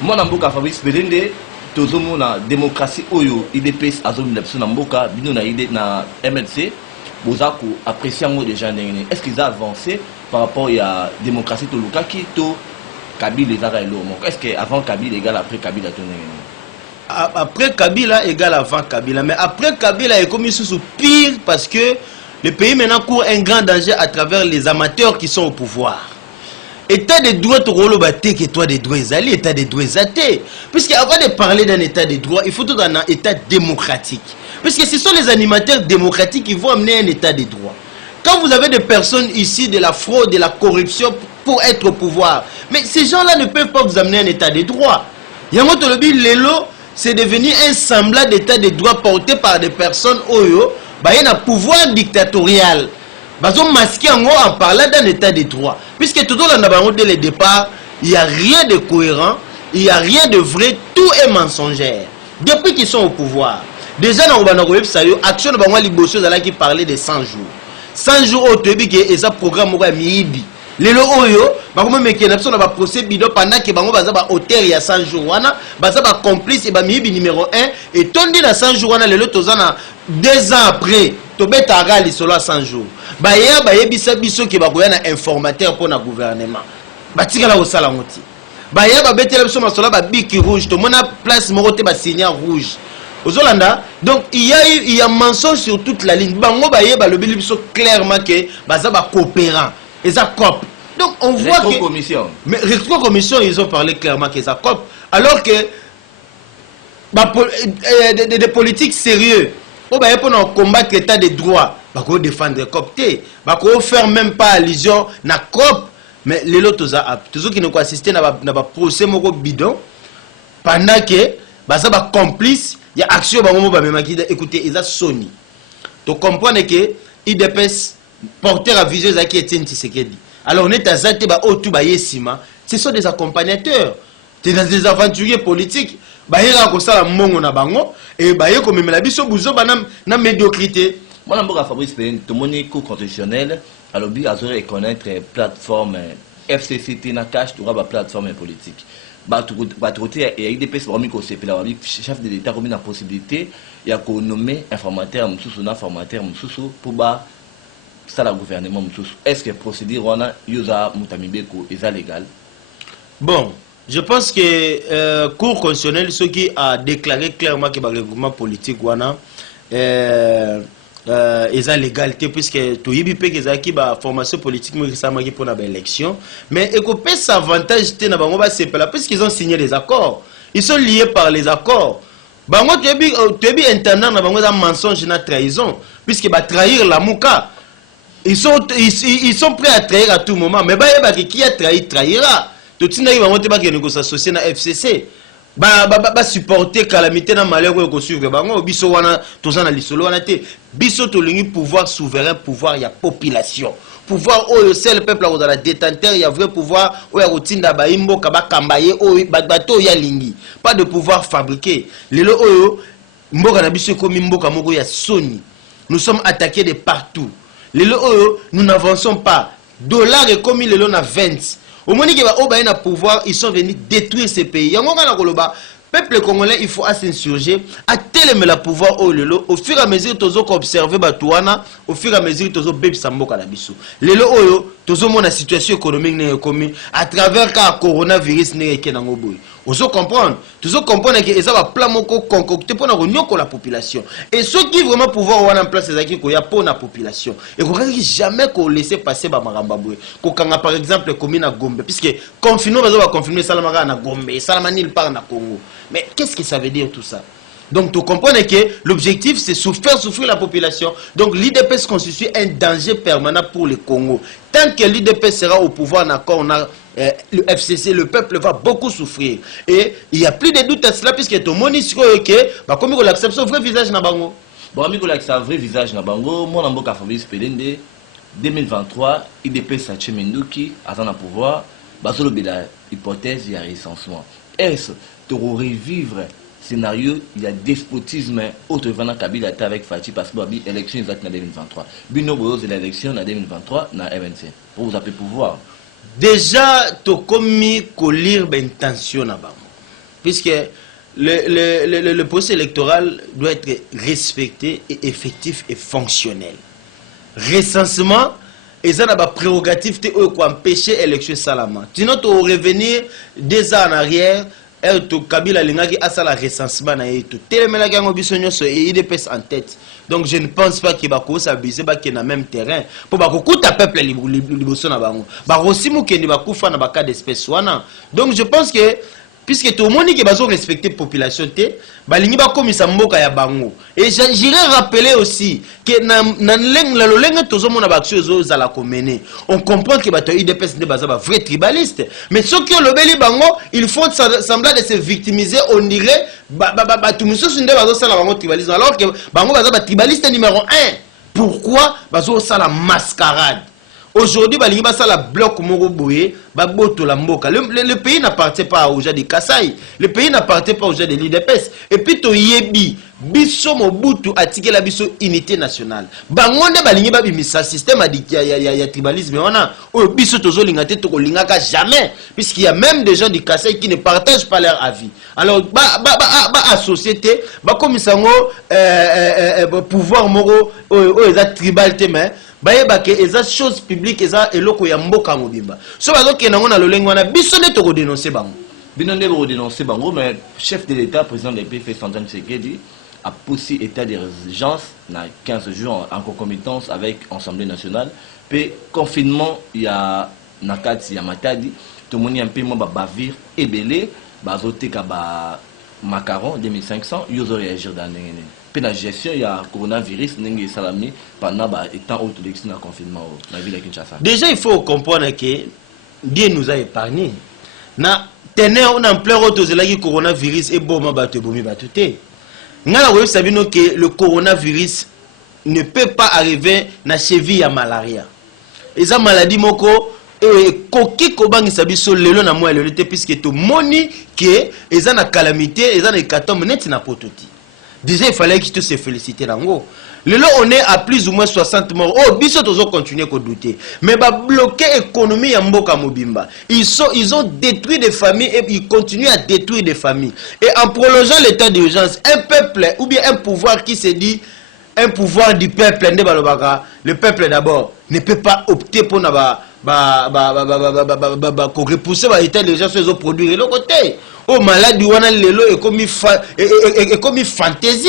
Moi Namboka Fabrice Pelende tozomo na démocratie oyo IDPS azomi la biso na mboka bino na idée na MLC bozako apprécier ngo déjà ndenge est-ce qu'ils ont avancé par rapport à démocratie to lukaki to Kabila ezaka elo moko est-ce que avant Kabila égale après Kabila to ndenge après Kabila égale avant Kabila mais après Kabila est comme sous pire parce que le pays maintenant court un grand danger à travers les amateurs qui sont au pouvoir. État de droit, tu roules au bâti que toi des droits allés, état de droits athées. Puisque avant de parler d'un état de droit, il faut tout dans un état démocratique. Puisque ce sont les animateurs démocratiques qui vont amener un état de droit. Quand vous avez des personnes ici de la fraude, de la corruption pour être au pouvoir, mais ces gens-là ne peuvent pas vous amener un état de droit. Yamoto Lobi Lelo, c'est devenu un semblant d'état de droit porté par des personnes oyo, bah il y a un pouvoir dictatorial. Ils masqué en parlant d'un état de droit. Puisque tout dès le départ, il n'y a rien de cohérent, il n'y a rien de vrai, tout est mensongère. Depuis qu'ils sont au pouvoir, déjà dans le action de qui parlait de 100 jours. 100 jours au début, et ça programme au Miibi. Les oyo, bakoma mekenapso na ba procès bidon pendant que bango baza ba auteur ya 100 jours wana, baza ba complice et ba Miibi numéro 1 et tondi na 100 jours wana lelo tozana 2 ans après, tobeta agali solo à 100 jours. Baya bayebisa biso ke bakoya na informateur pour na gouvernement. Batika la osala ngoti. Baya babetela biso masola ba biki rouge, to mona place moko te ba signal rouge. Ozolanda, donc il y a mensonge sur toute la ligne. Bango baye ba lobeli biso clairement que baza ba coopérant. Et ça cop. Donc on voit que commission. Mais rétro commission ils ont parlé clairement que ça cop alors que des politiques sérieux pour combattre l'état de droit, pour défendre copté, pour faire même pas allusion na cop mais les autres tous qui nous assisté na procès moko bidon pendant que ça va complice il y a action bango ba même qui écoutez ils a Sony. Tu comprends que IDPS porteur à vision qui est Tshisekedi. Alors on est à Zate ba otu ba yesima, ce sont des accompagnateurs, des aventuriers politiques. Ba yera ko sala mongo na bango et ba yeko memela biso buzo ba na médiocrité. Moi Namboka Fabrice Pelende to monico constitutionnel alors bi azore reconnaître plateforme FCCT na cash to ba plateforme politique. Ba côté et IDPS ba mi ko sepela ba chef de l'état comme une possibilité ya ko nommer informateur mususu na informateur mususu pour ba ça le gouvernement mususu. Est-ce que procédure wana yoza mutamibeko est légal? Bon, je pense que Cour constitutionnelle ce qui a déclaré clairement que le gouvernement politique wana est légalité puisque tout yibi pe que ba formation politique moi ça maki pour na élection mais écopé ça avantage té na bango ba sepela puisqu'ils ont signé des accords. Ils sont liés par les accords. Bango tebi intendant na bango da mensonge na trahison puisque ba trahir la muka. Ils sont prêts à trahir à tout moment. Mais qui a trahi, trahira. Tout le monde va s'associer à FCC. Ba supporter calamité na malheur ko suivre bango biso wana tozana lisolo wana te biso to lingi pouvoir souverain pouvoir ya population pouvoir oyo seul peuple a la détenteur ya vrai pouvoir oyo rotinda ba imbo ka ba kambaye oyo bato ya lingi pas de pouvoir fabriqué lelo oyo mboka na biso komi mboka moko ya soni nous sommes attaqués de partout. Nous n'avançons pas. Dollar est comme il est à 20. Au moment où ils ont pouvoir, ils sont venus détruire ces pays. Peuple congolais, il faut s'insurger, à tel le pouvoir au fur et à mesure que vous observez Batouana, au fur et à mesure que vous observez Samboka Nabiso. Lelo oyo, tozo la situation économique n'est commis à travers le coronavirus n'est que dans le vous comprenez que ça va plan moko concocté pour la population. Et ceux qui vraiment pouvoir avoir en place ces acquis qu'il y a pour la population. Et qu'on ne jamais qu'on laisse passer ba marambaboué. Qu'on par exemple commune à Gombe puisque confinement va confirmer Salamara na Gombe, Salamanil part na Congo. Mais qu'est-ce que ça veut dire tout ça? Donc, tu comprends que l'objectif, c'est faire souffrir la population. Donc, l'IDPS constitue un danger permanent pour le Congo. Tant que l'IDPS sera au pouvoir, on a le FCC, le peuple va beaucoup souffrir. Et il n'y a plus de doute à cela, puisque tout le monde est comme il accepte son vrai visage na bango. Bon, amigo, il accepte son vrai visage na bango. Mon Namboka Fabrice Pelende, 2023, IDPS a Chemenduki, attend le pouvoir. Basolo Bela, hypothèse, il y a recensement. Est-ce que revivre scénario, il y a despotisme autre venant Kabila avec Fati parce que l'élection est en 2023. Bino Boyo, c'est l'élection en 2023 dans MNC. Pour vous appeler pouvoir. Déjà, tu as commis lire l'intention. puisque le processus électoral doit être respecté et effectif et fonctionnel. Recensement, et ça n'a pas prérogative de empêcher l'élection salama. Sinon, tu revenir 2 ans en arrière, et Kabila Lingaki a ça la recensement na yetu. Télémela gango bisonyo so et IDPS en tête. Donc je ne pense pas qu'il va cause abuser ba qui na même terrain. Pour ba kokuta peuple liboso na bango. Ba rosimu kendi ba kufa na ba cas d'espèce wana. Donc je pense que puisque tout le monde qui va respecter la population, balingi ba komisa mboka ya bango. Et j'irai rappeler aussi que on comprend que les IDPS ne sont pas vrais tribalistes. Mais ceux qui ont le beli bango, ils font semblant de se victimiser, on dirait alors que bango est tribaliste numéro 1. Pourquoi bazo ça la mascarade? Aujourd'hui, le pays n'appartient pas aux gens de Kassai. Le pays n'appartient pas aux gens de l'IDPS. Et puis, to yebi, biso mobutu atike la biso unité nationale. Bangonde balingi ba bimisa système ya tribalisme. On a biso tozo lingate to lingaka jamais, puisqu'il y a même des gens du Kassai qui ne partagent pas leur avis. Alors, à société, comme ça pouvoir moro la tribalité mais bayeba ke eza chose publique eza eloko ya mboka mobimba so bazoke nango na lolengo na biso ne to dénoncer bango binonde bo dénoncer bango mais chef de l'état président de l'EPF Antoine Tshisekedi a poussé état d'urgence na 15 jours en concomitance avec Assemblée nationale puis confinement il y a nakati ya Matadi to moni un peu mo ba bavir ebelé bazoteka ba macaron 2500 yozo réagir dans la gestion il y a coronavirus n'engue salami pendant étant autodexé dans le confinement dans la ville de Kinshasa. Déjà il faut comprendre que Dieu nous a épargné. Na teneur on en plein auto zelaki coronavirus et bon bato bomi batuté. Ngala vous savez que le coronavirus ne peut pas arriver na cheville à malaria. Et ça maladie moko koki kobangisa biso lelo na moi lelo te puisque to moni que eza na calamité eza na hécatombe net na pototi. Déjà, il fallait qu'ils se félicitent. Là, on est à plus ou moins 60 morts. Oh, biso tozo continuer à douter. Mais bah bloquer l'économie à Mboka Mobimba. Ils ont détruit des familles et ils continuent à détruire des familles. Et en prolongeant l'état d'urgence, un peuple ou bien un pouvoir qui se dit un pouvoir du peuple, le peuple d'abord ne peut pas opter pour repousser l'état d'urgence sur les autres produits. Et l'autre côté. Oh, maladie, est comme fantaisie.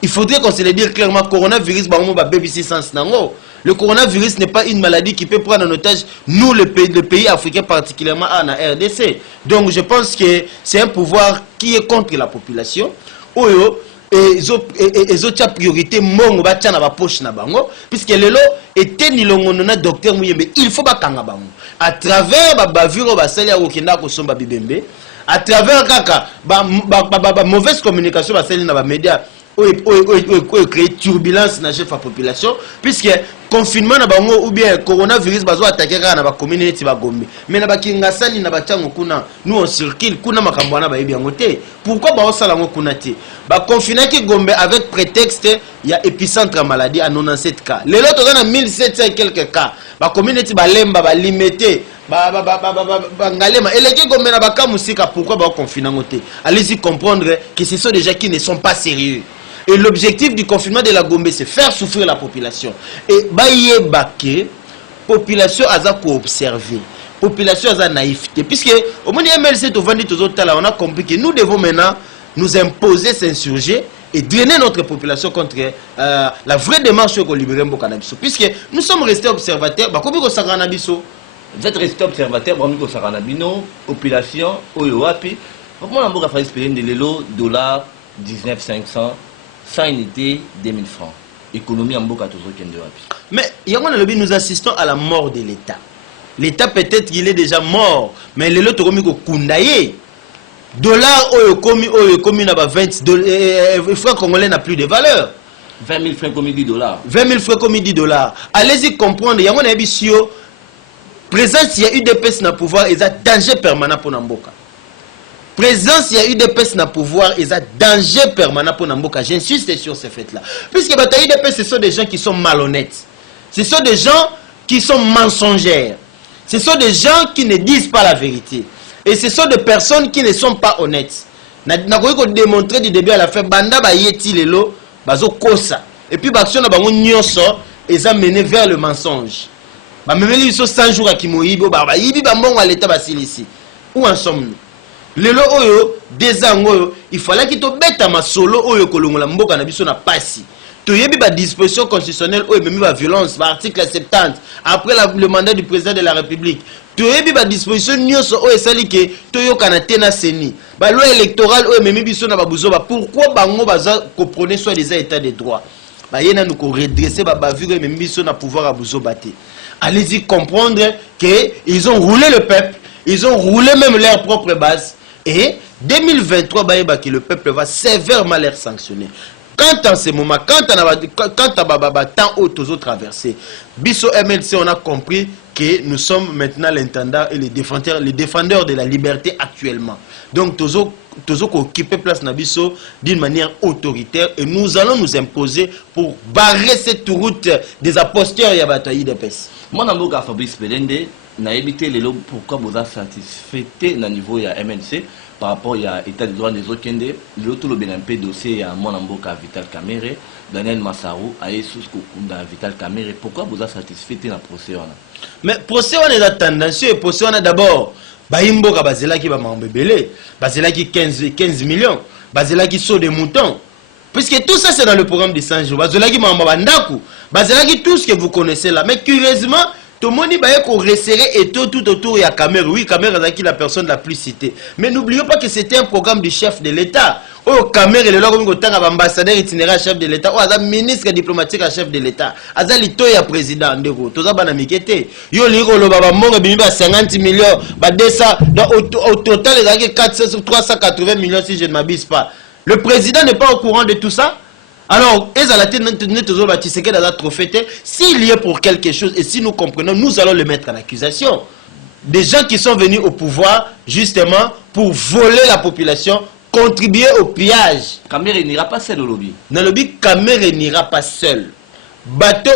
Il faudrait qu'on se le dise clairement, coronavirus, le coronavirus n'est pas une maladie qui peut prendre en otage nous, le pays africain, particulièrement en RDC. Donc je pense que c'est un pouvoir qui est contre la population. Et autres priorité mongo batia na ba poche na bango puisque lelo était ni longo na docteur Muyembe il faut bakanga bango à travers ba baviro ba sali ya kokenda ko somba bibembe à travers kaka mauvaise communication ba sali na ba média créer turbulence na chef de population puisque confinement na bango ou bien coronavirus bazo attaquer na ba communauté ba Gombe mais na ba kingasani na ba chango kuna nous on circule kuna makambo na ba yebi ngote pourquoi ba osala ngo kuna te ba confiner ki Gombe avec prétexte il y a épicentre maladie à 97 cas les autres on a 1700 et quelques cas ba communauté ba lemba ba limité ngalema et les Gombe na ba kamusika pourquoi ba confiner ngote allez-y comprendre que ce sont des gens qui ne sont pas sérieux. Et l'objectif du confinement de la Gombe, c'est faire souffrir la population. Et baye baké, population a observé, population a naïveté. Puisque au moins MLC on a compris que nous devons maintenant nous imposer, s'insurger et drainer notre population contre la vraie démarche qu'on libère au cannabis. Puisque nous sommes restés observateurs, vous êtes restés observateurs, population, Oyoapi. Comment on a fait expérimenter de $, 19,500. 100 unités, 2000 francs. Économie en Boka toujours Kende Wapi. Mais nous assistons à la mort de l'État. L'État peut-être qu'il est déjà mort, mais le lot komi ko kundaye. Dollar komi na ba 20 francs congolais n'a plus de valeur. 20 000 francs comme $10. 20 000 francs comme $10. Allez-y comprendre, yango na bisio présence il y a eu des personnes na pouvoir et ça danger permanent pour Namboka. Présence, il y a eu des personnes na pouvoir et ça danger permanent pour Namboka. J'insiste sur ce fait-là. Puisque ce sont des gens qui sont malhonnêtes. Ce sont des gens qui sont mensongères. Ce sont des gens qui ne disent pas la vérité. Et ce sont des personnes qui ne sont pas honnêtes. nakoki ko démontrer du début à la fin banda ba yeti lelo bazo kosa et puis baction na bango nyonso eza mené vers le mensonge. Ba memeli biso 100 jours à kimoyibi ba yibi ba mbongo à l'état basilisi. Où en sommes-nous? Lelo oyo dezango il fallait qu'il to beta masolo oyo kolongola mboka na biso na pasi. To yebi ba disposition constitutionnelle oyo memi ba violence ba article 70 après le mandat du président de la République. To yebi ba disposition nyonso oyo esali ke to yokana tena seni. Ba loi électorale oyo memi biso na babuzo ba pourquoi bango baza ko prôner soit des états de droit. Ba yena nous ko redresser ba bavure memi biso na pouvoir à buzo baté. Allez-y comprendre que ils ont roulé le peuple, ils ont roulé même leur propre base. Et 2023, le peuple va sévèrement les sanctionner. Quand en ce moment, quand on a tant aux autres traversés, Bisso MLC, on a compris que nous sommes maintenant l'intendant et les défendeurs de la liberté actuellement. Donc, Tozo occuper place na Bisso d'une manière autoritaire et nous allons nous imposer pour barrer cette route des aposteurs et bataille de paix. Mon amour Fabrice Belende n'a évité les lots pourquoi vous avez satisfait na niveau ya MNC par rapport à l'état de droit des autres Kende, l'autre le BNP dossier à mon amour Vital Kamere, Daniel Massarou, Aïsous Kukunda Vital Kamere, pourquoi vous avez satisfait dans le procès? Mais le procès on est tendancieux, le procès on a d'abord Baimbo Bazela qui va m'embébéler, Bazela qui 15 millions, Bazela qui saut des moutons. Puisque tout ça c'est dans le programme de 100 jours. Bazela qui m'embabandaku, Bazela qui tout ce que vous connaissez là. Mais curieusement, tout le monde va resserrer et tout autour il y a Kamere. Oui, Kamere est la personne la plus citée. Mais n'oublions pas que c'était un programme du chef de l'État. Oh, Kamere, le loi comme ambassadeur itinéraire chef de l'État. Oh, ministre diplomatique à chef de l'État. Azali ya président ndeko. Toza bana mikete. Yo liro lo baba monga bimi ba 50 millions, ba 200 au total il y a 380 millions si je ne m'abuse pas. Le président n'est pas au courant de tout ça. Alors, s'il y est pour quelque chose, et si nous comprenons, nous allons le mettre en accusation. Des gens qui sont venus au pouvoir, justement, pour voler la population, contribuer au pillage. Kamere n'ira pas seul au lobby. Dans le lobby, Kamere n'ira pas seul. Bateau,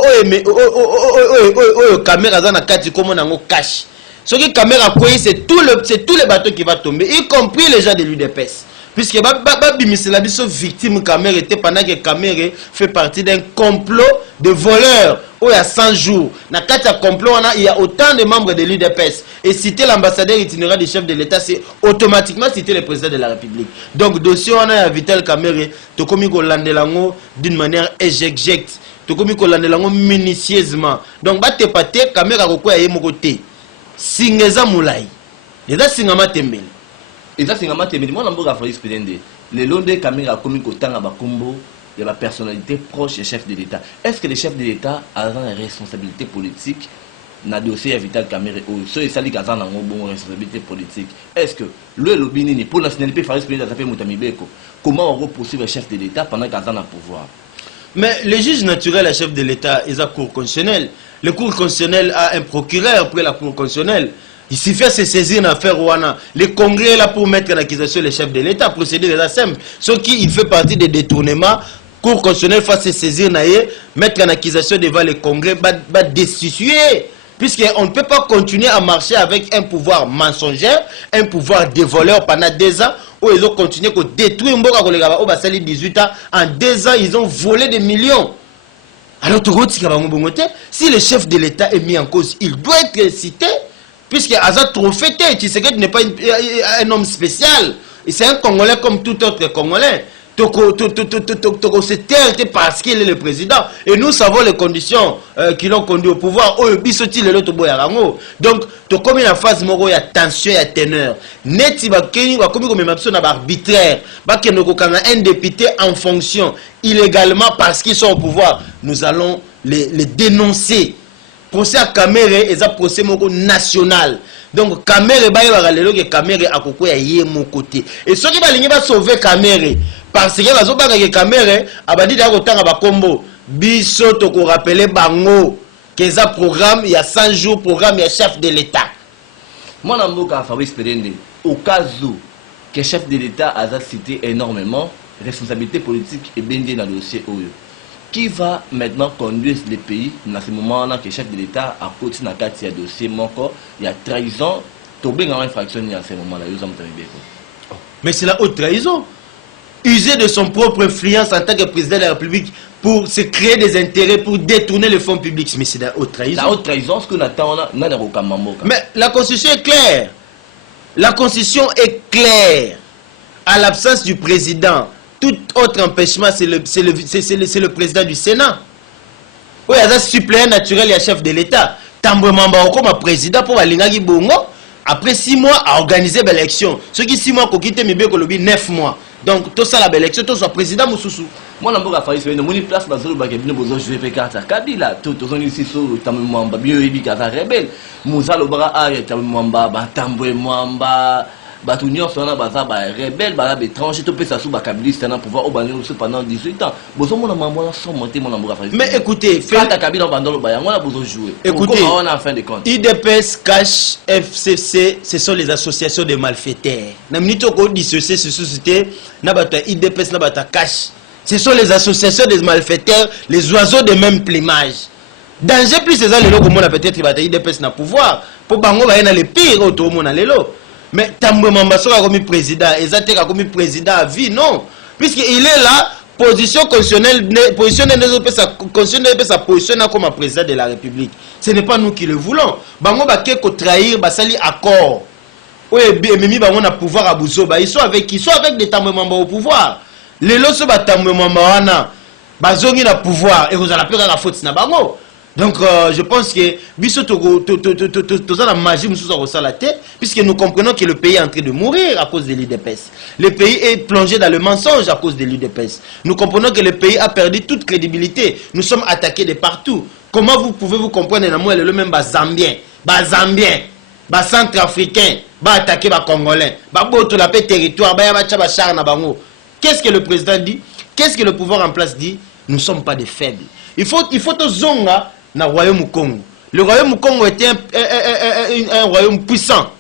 Kamere, cash. Ce qui Kamere a pris, c'est tous les bateaux qui vont tomber, y compris les gens de l'UDPS. Puisque la victime Kamere était pendant que Kamere fait partie d'un complot de voleurs où il y a 100 jours. Dans le complot, il y a autant de membres de l'UDPS. Et citer l'ambassadeur itinérant du chef de l'État, c'est automatiquement citer le président de la République. Donc, dossier on a Vital Kamere, tu commis d'une manière éjecte, tu commis minutieusement. Donc, batte pate Kamere a quoi y mon côté. Singeza Moulay. Et là, Singama Tembele. Et ça c'est vraiment terminé. Moi n'importe quoi Fabrice Belende. Les longs des caméras commis autant à Bakombo, il y a la personnalité proche des chefs de l'État. Est-ce que les chefs de l'État ont une responsabilité politique dans le dossier Vital Kamere ou ceux qui ont une responsabilité politique? Est-ce que le lobby ni pour la nationalité Fabrice Belende a fait Moutamibeko? Comment on va poursuivre les chefs de l'État pendant qu'ils ont le pouvoir? Mais le juge naturel, le chef de l'État, est la Cour constitutionnelle. Le Cour constitutionnelle a un procureur après la Cour constitutionnelle. Il suffit de se saisir une affaire Ouana. Le Congrès est là pour mettre en accusation le chef de l'État. Procédure est simple. Ce qui fait partie des détournements, Cour constitutionnelle va se saisir, mettre en accusation devant le Congrès, va destituer. Puisqu'on ne peut pas continuer à marcher avec un pouvoir mensonger, un pouvoir de voleurs pendant 2 ans, où ils ont continué à détruire Mboka Kolega, au Bassali 18 ans. En 2 ans, ils ont volé des millions. Alors, si le chef de l'État est mis en cause, il doit être cité. Puisque Azat trop fêté, Tshisekedi n'est pas un homme spécial. C'est un Congolais comme tout autre Congolais. C'est parce qu'il est le président. Et nous savons les conditions qui l'ont conduit au pouvoir. Donc, comme il y a phase, il y a tension, il y a teneur. Net, il y a arbitraire. Un député en fonction illégalement parce qu'ils sont au pouvoir. Nous allons les dénoncer. Procès à Kamere est un procès national. Donc Kamere que Kamere a beaucoup à mon côté. Et ceux qui va sauver Kamere parce que la Kamere a dit à Kombo biso to ko rappeler bango que ça programme il y a 100 jours programme il y a chef de l'État. Mon amour Fabrice Belende, au cas où que chef de l'État a cité énormément responsabilité politique et bien dans le dossier Oyo. Qui va maintenant conduire le pays dans ce moment-là que le chef de l'État a continué à faire dossier, il y a trahison, il y a infraction à ce moment-là. Mais c'est la haute trahison. User de son propre influence en tant que président de la République pour se créer des intérêts, pour détourner les fonds publics. Mais c'est la haute trahison. La haute trahison, ce qu'on attend, on a mais la Constitution est claire. La Constitution est claire. À l'absence du président, tout autre empêchement, c'est le président du Sénat. Oui, il y a un suppléant naturel et un chef de l'État. Tamboué Mamba comme président pour Alingagi Bongo. Après 6 mois, à organiser l'élection. Ceux qui 6 mois, qui quittent Mibé Kolobi, 9 mois. Donc, tout ça, la élection, tout ça, président Moussoussou. Moi, je suis failli faire une place, parce que je vais faire carte à Kabila. Tout le monde ici, Tamboué Mamba, bien ébi, Kaza rebelle. Moussa Lobra, Tamboué Mamba, Tamboué Mamba. Batunion sona baza ba rebelle ba étranger tout peut ça sous ba kabiliste na pouvoir au banio pendant 18 ans. Bozo mon maman sont monté mon amour affaire. Mais écoutez, fait ta cabine pendant le bayan, on a besoin de jouer. Écoutez, on a en fin de compte. IDPS, Cash, FCC, ce sont les associations de malfaiteurs. Na minute ko dissocier ces sociétés, na bata IDPS na bata Cash. Ce sont les associations des malfaiteurs, les oiseaux de même plumage. Danger plus c'est ça les lots comme on a peut-être bata IDPS na pouvoir. Pour bango ba na les pires autour mon les lots. Mais Tamboué Mamba sera comme président, Ezate comme président à vie, non. Puisqu'il est là, position constitutionnelle, position sa position comme président de la République. Ce n'est pas nous qui le voulons. Bango ba keko trahir, ba sali accord. Oui, Mimi bango na pouvoir à Bouzoba. Ils sont avec des Tamboué Mamba au pouvoir. Les lots sont Tamboué Mamba wana, ba zongi na pouvoir et vous allez plus la faute na bango. Donc je pense que la magie puisque nous comprenons que le pays est en train de mourir à cause de l'UDPS. Le pays est plongé dans le mensonge à cause de l'UDPS. Nous comprenons que le pays a perdu toute crédibilité. Nous sommes attaqués de partout. Comment vous pouvez vous comprendre le même Zambien, Centrafricain, attaquer les Congolais, la paix territoire, qu'est-ce que le président dit? Qu'est-ce que le pouvoir en place dit? Nous ne sommes pas des faibles. Il faut que zonga na royaume Congo. Le royaume Congo était un royaume puissant.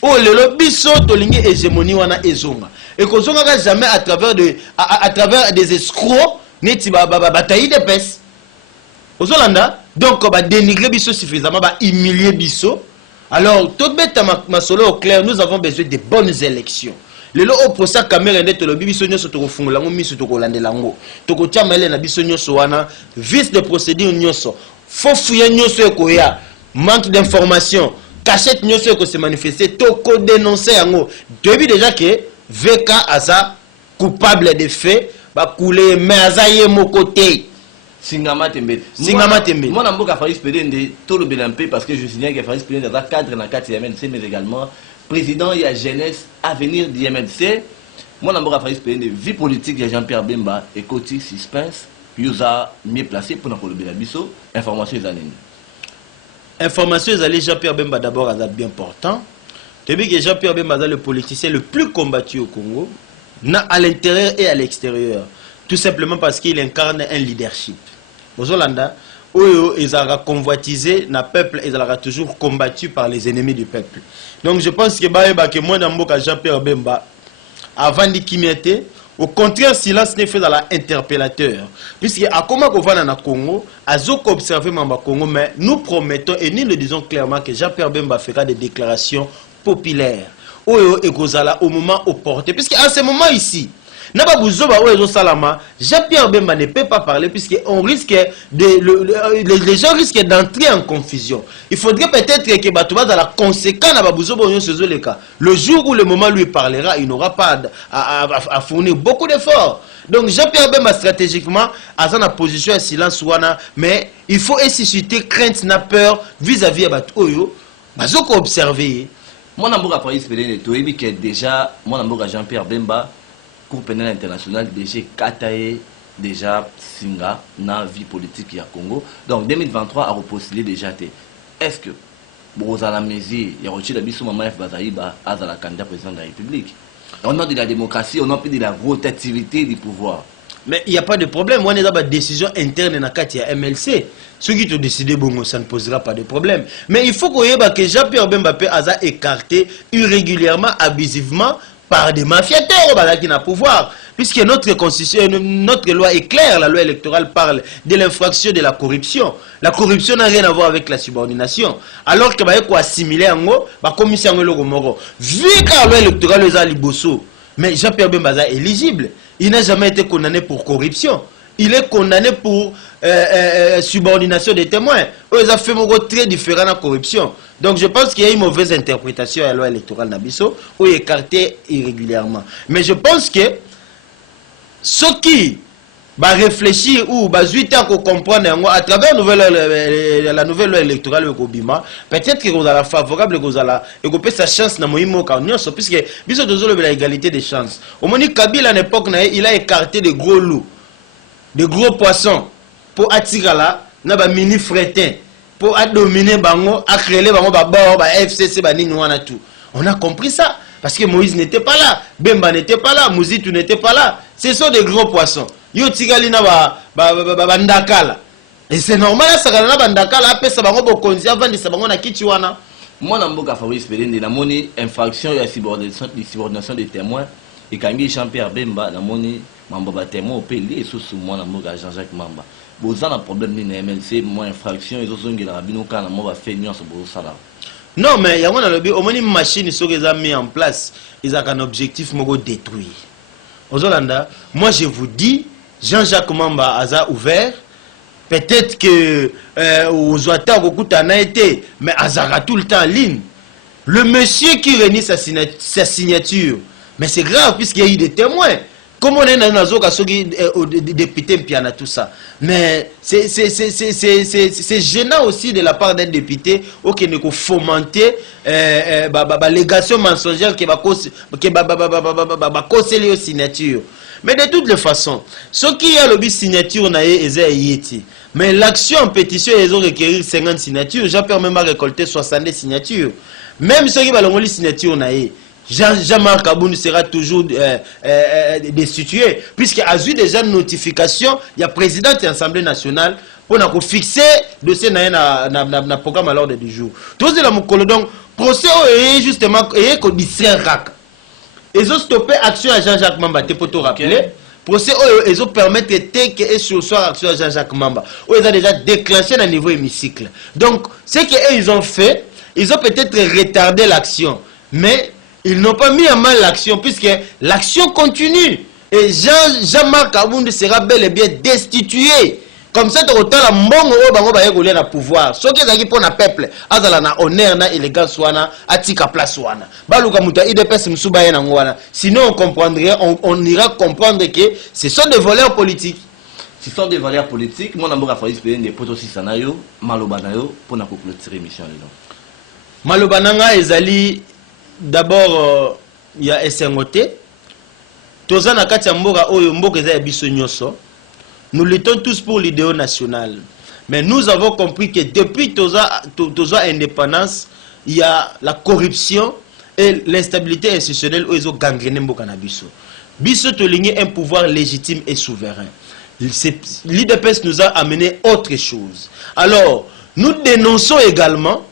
Oh le lobiso tolingi hégémonie wana ezonga. Et que zonga jamais à travers des escrocs neti bataille de pes. Ozolanda donc ba dénigrer biso suffisamment ba humilier biso. Alors tout bête ma solo au clair, nous avons besoin de bonnes élections. Le lo au procès caméra ndete lo biso nyoso to kofungola ngo miso to kolandela ngo to ko chamele na biso nyoso wana vice de procédure nyoso faux fouiller nyoso ekoya manque d'information cachette nyoso eko se manifester to ko dénoncer ngo depuis déjà que VK aza coupable de faits ba couler mais aza ye mokote Singama Tembe. Moi, je suis Faris Pédé, tout le BNP parce que je signale que Faris Pédé est cadre dans le cadre de MNC, mais également président et à jeunesse avenir du MNC. Moi, je suis Faris Pédé, vie politique de Jean-Pierre Bemba et côté suspense, il a mieux placé pour nous le biso. Information des années. Information des années, Jean-Pierre Bemba d'abord est bien important. Tu sais que Jean-Pierre Bemba est le politicien le plus combattu au Congo, à l'intérieur et à l'extérieur. Tout simplement parce qu'il incarne un leadership. Aux Hollandais, ils ont convoitisé le peuple et ils ont toujours combattu par les ennemis du peuple. Donc je pense que moi, Jean-Pierre Bemba, avant de Kimiete, au contraire, silence n'est fait dans l'interpellateur. Puisque à comment on va dans le Congo, à observer le Congo, mais nous promettons et nous le disons clairement que Jean-Pierre Bemba fera des déclarations populaires. Au moment opportun. Puisque à ce moment ici, Jean-Pierre Bemba ne peut pas parler puisque les gens risquent d'entrer en confusion. Il faudrait peut-être que Batouba dans la conséquence le jour où le moment lui parlera, il n'aura pas à fournir beaucoup d'efforts. Donc Jean-Pierre Bemba stratégiquement a sa position à silence mais il faut susciter crainte, peur vis-à-vis de Batouyo. Bazoko observer. Moi, je déjà Jean-Pierre Bemba. Cour pénale internationale déjà Singa na vie politique ya Congo. Donc 2023 a repostulé déjà. Est-ce que vous avez la mesure il y a reçu la biso maman F Bazaïba à la candidat président de la République. On a de la démocratie, on a plus de la rotativité du pouvoir. Mais il n'y a pas de problème. On est dans la décision interne dans la MLC. Ceux qui ont décidé, bon, ça ne posera pas de problème. Mais il faut que Jean-Pierre Bemba a écarté irrégulièrement, abusivement par des mafiateurs qui n'ont pouvoir. Puisque notre constitution, notre loi est claire, la loi électorale parle de l'infraction de la corruption. La corruption n'a rien à voir avec la subordination. Alors que va assimiler en haut, commission en haut, vu que la loi électorale est à Liboso. Mais Jean-Pierre Bemba est éligible. Il n'a jamais été condamné pour corruption. Il est condamné pour subordination des témoins. Ils ont fait un mot très différent de la corruption. Donc je pense qu'il y a une mauvaise interprétation de la loi électorale Nabiso où il est écarté irrégulièrement. Mais je pense que ceux qui réfléchir ou comprendre à travers la nouvelle loi électorale au Bima, peut-être que vous allez favorable et que sa chance na moïmo puisque biso de l'égalité des chances. Au moment Kabila à l'époque il a écarté de gros loups, de gros poissons pour attirer là na ba mini fretin pour dominer bango, à créer bango ba FCC ba nini wana tout. On a compris ça parce que Moïse n'était pas là, Bemba n'était pas là, Mouzitou n'était pas là. Ce sont des gros poissons. Yo tigali na bandakala. Et c'est normal ça na bandakala apesa bango bokonzi avant de sabango na kiti wana. Moi na mboka Fabrice Pelende na moni infraction ya subordination des témoins et kangi Jean-Pierre Bemba na moni mambo ba témoin au pays et sous moi na mboka Jean-Jacques Mamba. Boza na problème ni na MLC moi infraction ils ont ngela rabino kana mo ba fait nuance bo sala. Non mais yango na lobi au moni machine soki eza mis en place, ils ont un objectif moko détruire. Ozolanda, moi je vous dis Jean-Jacques Mamba a ouvert. Peut-être que aux Ouattara a été, mais Azara tout le temps en ligne. Le monsieur qui renie sa signature, mais c'est grave puisqu'il y a eu des témoins. Comme on est dans la député Piana, tout ça. Mais c'est gênant aussi de la part d'un député qui ne peut fomenter l'allégation mensongère qui va causer les signatures. Mais de toutes les façons, ce qui a le signature, mais l'action en pétition, ils ont requérir 50 signatures. Jean-Pierre même a récolté 70 signatures. Même ceux qui ont les signatures, Jean-Marc Aboun sera toujours destitué. Puisqu'il y a eu déjà une notification, il y a président de l'Assemblée nationale pour fixer le dossier dans le programme à l'ordre du jour. Tout ça, donc, procès est justement distraire. Ils ont stoppé l'action à Jean-Jacques Mamba, pour te rappeler. Procès, ils ont permis de que sur le soir l'action à Jean-Jacques Mamba. Ils ont déjà déclenché à niveau hémicycle. Donc, ce qu'ils ont fait, ils ont peut-être retardé l'action. Mais ils n'ont pas mis en main l'action, puisque l'action continue. Et Jean-Marc Abound sera bel et bien destitué. Comme ça, tu as la mbongo au pouvoir. Ce qui est pour le peuple, azala honneur na élégance wana, atika place wana. Baluka muta IDPS msuba yana ngwana. Sinon on comprendrait, on ira comprendre que ce sont des voleurs politiques. Ce sont des voleurs politiques. Moi, je vais faire des potos sanayo, malobanayo, pour nous clôturer l'émission. Malobananga ezali d'abord il y a SNOT. Toza na kati ya mboka oyo mboka eza ya biso nyoso. Nous luttons tous pour l'idéal national. Mais nous avons compris que depuis Toza indépendance, il y a la corruption et l'instabilité institutionnelle où ils ont gangréné Mboka na biso. Biso toligné un pouvoir légitime et souverain. L'IDPS nous a amené autre chose. Alors, nous dénonçons également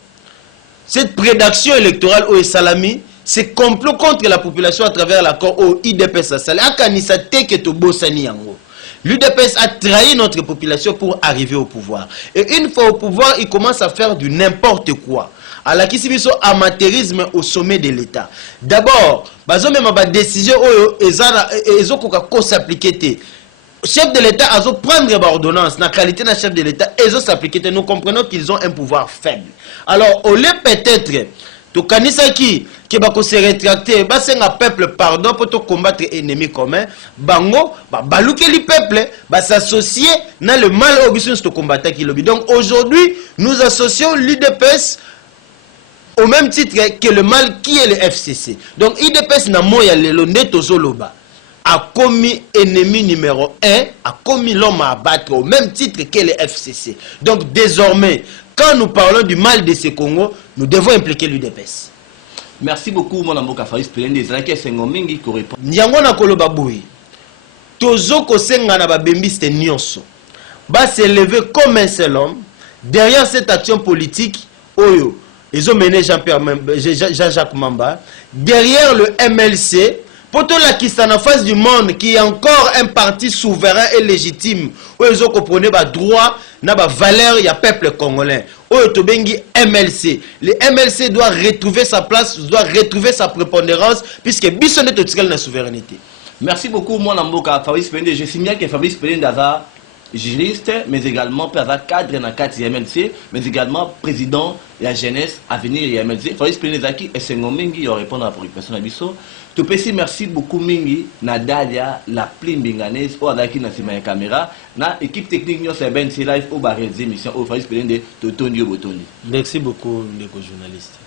cette prédation électorale au Salami, c'est complot contre la population à travers l'accord au IDPS. L'UDPS a trahi notre population pour arriver au pouvoir. Et une fois au pouvoir, il commence à faire du n'importe quoi. À la kisibiso amateurisme au sommet de l'État. D'abord, même ma décision ils s'appliquer. Chef de l'État a prendre l'ordonnance, la qualité de chef de l'État, ils s'appliquer. Nous comprenons qu'ils ont un pouvoir faible. Alors, au lieu peut-être to kanisa qui va se rétracter, bah c'est un peuple pardon pour te combattre ennemi commun, bango, bah balouke le peuple, bah s'associer dans le mal au business de combattre qui lobby. Donc aujourd'hui, nous associons l'IDPS au même titre que le mal qui est le FCC. Donc IDPS na moya lelo neto zoloba a commis ennemi numéro 1, a commis l'homme à abattre au même titre que le FCC. Donc désormais, quand nous parlons du mal de ce Congo, nous devons impliquer l'UDPS. Merci beaucoup, mon amour Fabrice Pelende. Zalaki sengo mingi ko répond. Nyango na koloba boui. Tozo ko senga na babembiste nyonso. Ba se lever comme un seul homme derrière cette action politique oyo. Ils ont mené Jean-Jacques Mamba derrière le MLC. Pour tout la qui en face du monde, qui est encore un parti souverain et légitime, où ils ont compris le droit na ba valeur ya peuple congolais. Oyo tobengi MLC. Le MLC doit retrouver sa place, doit retrouver sa prépondérance puisque biso nde totikali na souveraineté. Merci beaucoup moi Namboka Fabrice Pende. Je signale que Fabrice Pende daza juriste mais également cadre na kati MLC mais également président la jeunesse avenir ya MLC. Fabrice Pende zaki et c'est ngomingi yo répondre à la préoccupation na biso. To pesi merci beaucoup mingi na Dalia la plim binganaise o azaki na sima ya caméra na équipe technique nyo c'est ben c'est live au ba réaliser émission au Fabrice Pende to tondi botondi. Merci beaucoup les journalistes.